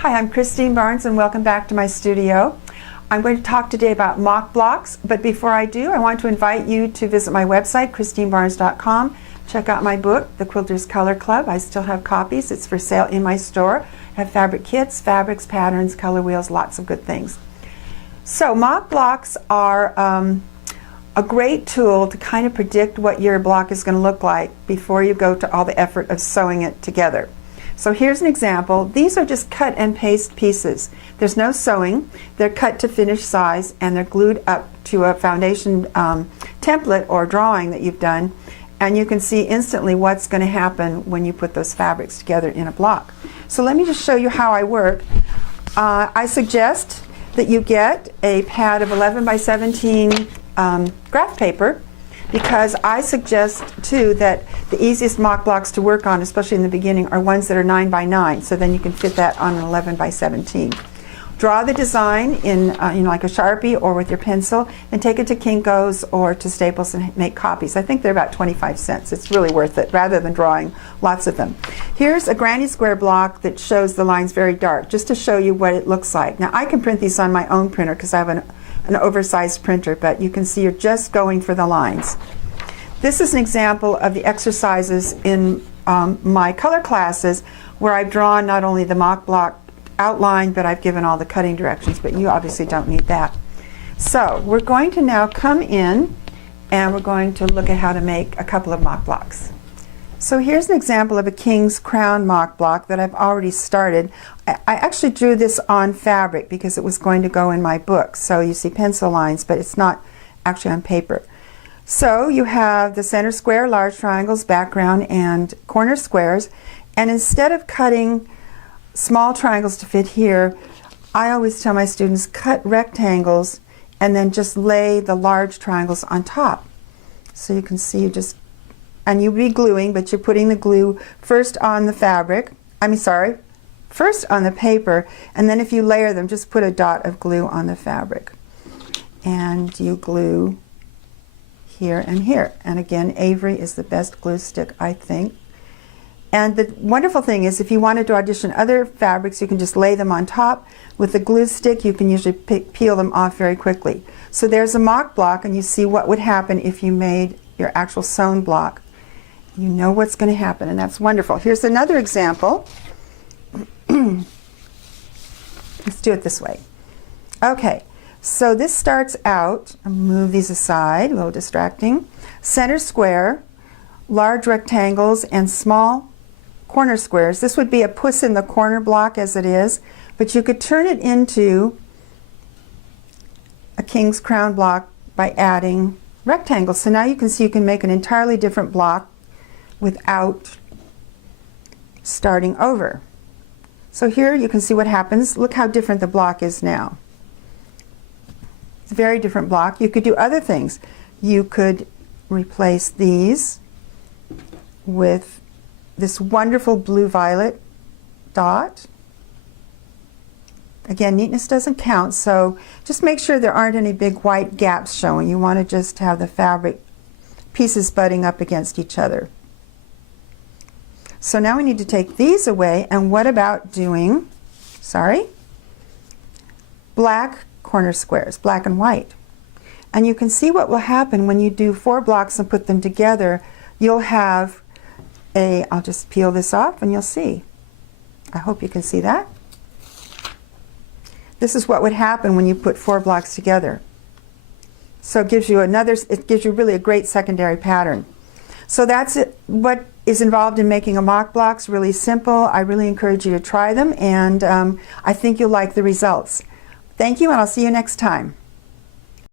Hi, I'm Christine Barnes and welcome back to my studio. I'm going to talk today about mock blocks, but before I do, I want to invite you to visit my website, christinebarnes.com. Check out my book, The Quilter's Color Club. I still have copies. It's for sale in my store. I have fabric kits, fabrics, patterns, color wheels, lots of good things. So mock blocks are a great tool to kind of predict what your block is going to look like before you go to all the effort of sewing it together. So here's an example. These are just cut and paste pieces. There's no sewing. They're cut to finish size and they're glued up to a foundation template or drawing that you've done, and you can see instantly what's going to happen when you put those fabrics together in a block. So let me just show you how I work. I suggest that you get a pad of 11 by 17 graph paper, because I suggest too that the easiest mock blocks to work on, especially in the beginning, are ones that are 9 by 9, so then you can fit that on an 11 by 17. Draw the design in like a Sharpie or with your pencil, and take it to Kinko's or to Staples and make copies. I think they're about 25 cents. It's really worth it rather than drawing lots of them. Here's a granny square block that shows the lines very dark, just to show you what it looks like. Now I can print these on my own printer because I have an oversized printer, but you can see you're just going for the lines. This is an example of the exercises in my color classes where I've drawn not only the mock block outline, but I've given all the cutting directions, but you obviously don't need that. So we're going to now come in and we're going to look at how to make a couple of mock blocks. So here's an example of a king's crown mock block that I've already started. I actually drew this on fabric because it was going to go in my book. So you see pencil lines, but it's not actually on paper. So you have the center square, large triangles, background, and corner squares. And instead of cutting small triangles to fit here, I always tell my students, cut rectangles and then just lay the large triangles on top. So you can see and you'll be gluing, but you're putting the glue first on the fabric, first on the paper, and then if you layer them, just put a dot of glue on the fabric. And you glue here and here. And again, Avery is the best glue stick, I think. And the wonderful thing is, if you wanted to audition other fabrics, you can just lay them on top. With the glue stick, you can usually peel them off very quickly. So there's a mock block, and you see what would happen if you made your actual sewn block. You know what's going to happen, and that's wonderful. Here's another example. Let's do it this way. Okay, so this starts out, I'll move these aside, a little distracting. Center square, large rectangles, and small corner squares. This would be a puss in the corner block as it is, but you could turn it into a king's crown block by adding rectangles. So now you can see you can make an entirely different block without starting over. So here you can see what happens. Look how different the block is now. It's a very different block. You could do other things. You could replace these with this wonderful blue-violet dot. Again, neatness doesn't count, so just make sure there aren't any big white gaps showing. You want to just have the fabric pieces butting up against each other. So now we need to take these away, and what about doing, black corner squares, black and white. And you can see what will happen when you do 4 blocks and put them together. You'll have I'll just peel this off and you'll see. I hope you can see that. This is what would happen when you put 4 blocks together. So it gives you really a great secondary pattern. So that's it. What is involved in making a mock block's really simple. I really encourage you to try them, and I think you'll like the results. Thank you, and I'll see you next time.